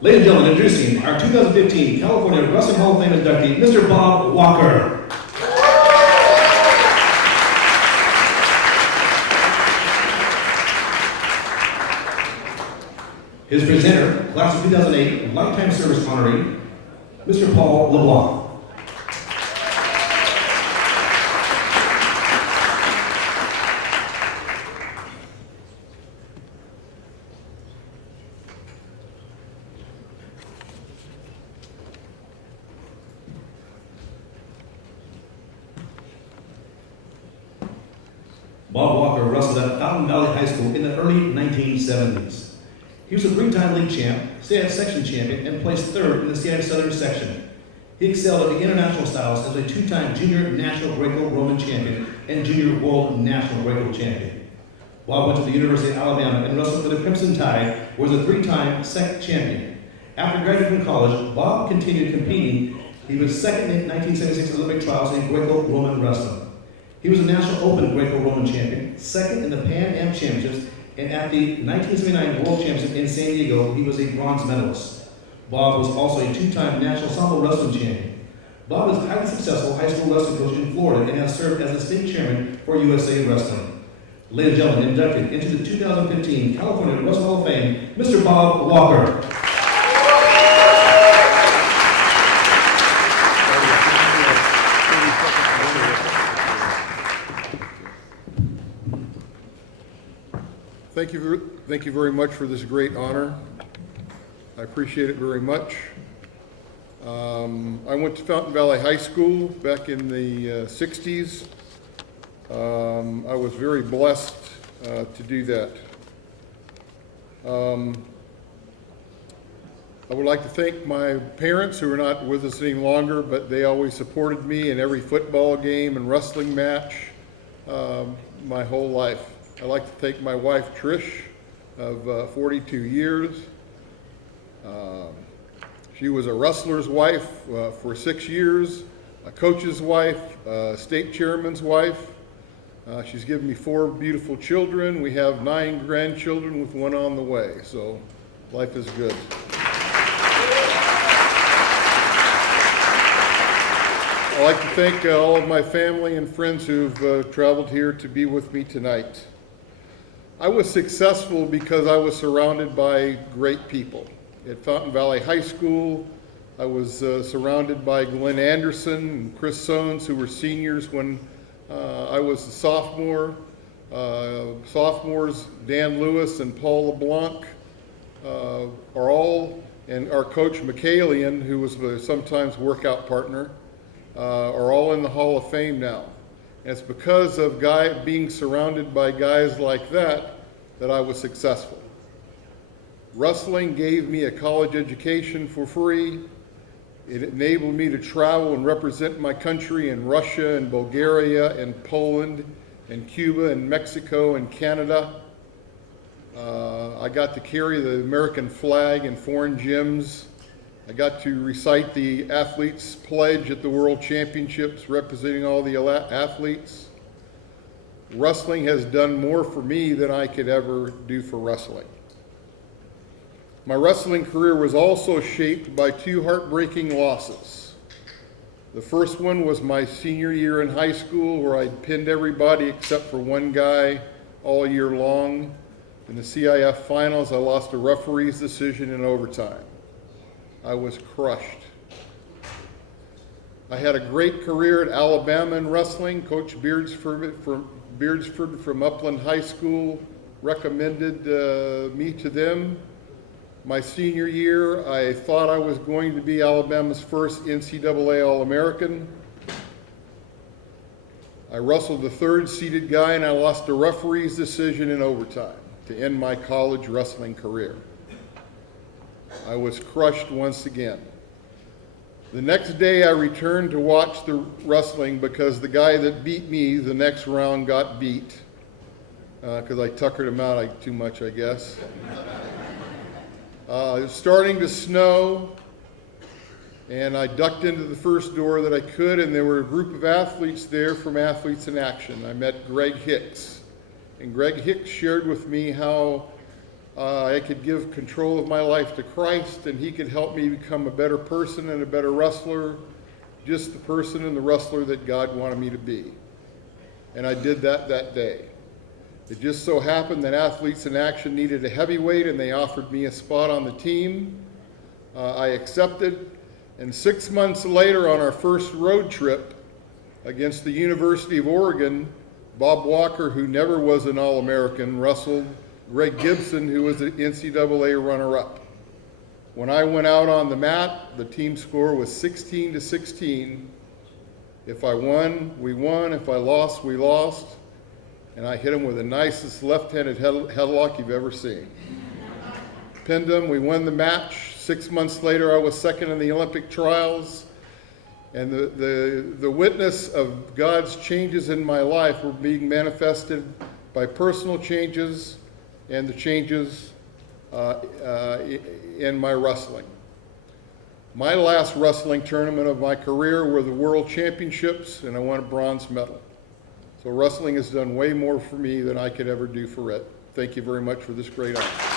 Ladies and gentlemen, introducing our 2015 California Wrestling Hall of Fame inductee, Mr. Bob Walker. His presenter, class of 2008, lifetime service honoree, Mr. Paul LeBlanc. Bob Walker wrestled at Fountain Valley High School in the early 1970s. He was a three-time league champ, CIF section champion, and placed third in the CIF Southern section. He excelled at the international styles as a two-time junior national Greco-Roman champion and junior world national Greco champion. Bob went to the University of Alabama and wrestled for the Crimson Tide, where he was a three-time SEC champion. After graduating from college, Bob continued competing. He was second in 1976 Olympic trials in Greco-Roman wrestling. He was a National Open Greco-Roman champion, second in the Pan Am Championships, and at the 1979 World Championship in San Diego, he was a bronze medalist. Bob was also a two-time National Sambo Wrestling champion. Bob is a highly successful high school wrestling coach in Florida and has served as the state chairman for USA Wrestling. Ladies and gentlemen, inducted into the 2015 California Wrestling Hall of Fame, Mr. Bob Walker. Thank you very much for this great honor. I appreciate it very much. I went to Fountain Valley High School back in the 60s. I was very blessed to do that. I would like to thank my parents who are not with us any longer, but they always supported me in every football game and wrestling match my whole life. I'd like to thank my wife, Trish, of 42 years. She was a wrestler's wife for 6 years, a coach's wife, a state chairman's wife. She's given me 4 beautiful children. We have 9 grandchildren with 1 on the way, so life is good. I'd like to thank all of my family and friends who've traveled here to be with me tonight. I was successful because I was surrounded by great people. At Fountain Valley High School, I was surrounded by Glenn Anderson and Chris Sones, who were seniors when I was a sophomore. Sophomores Dan Lewis and Paul LeBlanc are all, and our coach McCalian, who was a sometimes workout partner, are all in the Hall of Fame now. And it's because of being surrounded by guys like that I was successful. Wrestling gave me a college education for free. It enabled me to travel and represent my country in Russia and Bulgaria and Poland and Cuba and Mexico and Canada. I got to carry the American flag in foreign gyms. I got to recite the athletes' pledge at the World Championships representing all the athletes. Wrestling has done more for me than I could ever do for wrestling. My wrestling career was also shaped by 2 heartbreaking losses. The first one was my senior year in high school, where I'd pinned everybody except for 1 guy all year long. In the CIF finals, I lost a referee's decision in overtime. I was crushed. I had a great career at Alabama in wrestling. Coach Beardsford from Upland High School recommended me to them. My senior year, I thought I was going to be Alabama's first NCAA All-American. I wrestled the 3rd seeded guy and I lost a referee's decision in overtime to end my college wrestling career. I was crushed once again. The next day I returned to watch the wrestling because the guy that beat me the next round got beat because I tuckered him out too much, I guess. It was starting to snow and I ducked into the first door that I could, and there were a group of athletes there from Athletes in Action. I met Greg Hicks, and Greg Hicks shared with me how I could give control of my life to Christ, and he could help me become a better person and a better wrestler, just the person and the wrestler that God wanted me to be. And I did that day. It just so happened that Athletes in Action needed a heavyweight, and they offered me a spot on the team. I accepted, and 6 months later on our first road trip against the University of Oregon, Bob Walker, who never was an All-American, wrestled Greg Gibson, who was an NCAA runner-up. When I went out on the mat, the team score was 16-16. If I won, we won. If I lost, we lost. And I hit him with the nicest left-handed headlock you've ever seen. Pinned him, we won the match. 6 months later, I was second in the Olympic trials. And the witness of God's changes in my life were being manifested by personal changes and the changes in my wrestling. My last wrestling tournament of my career were the World Championships, and I won a bronze medal. So wrestling has done way more for me than I could ever do for it. Thank you very much for this great honor.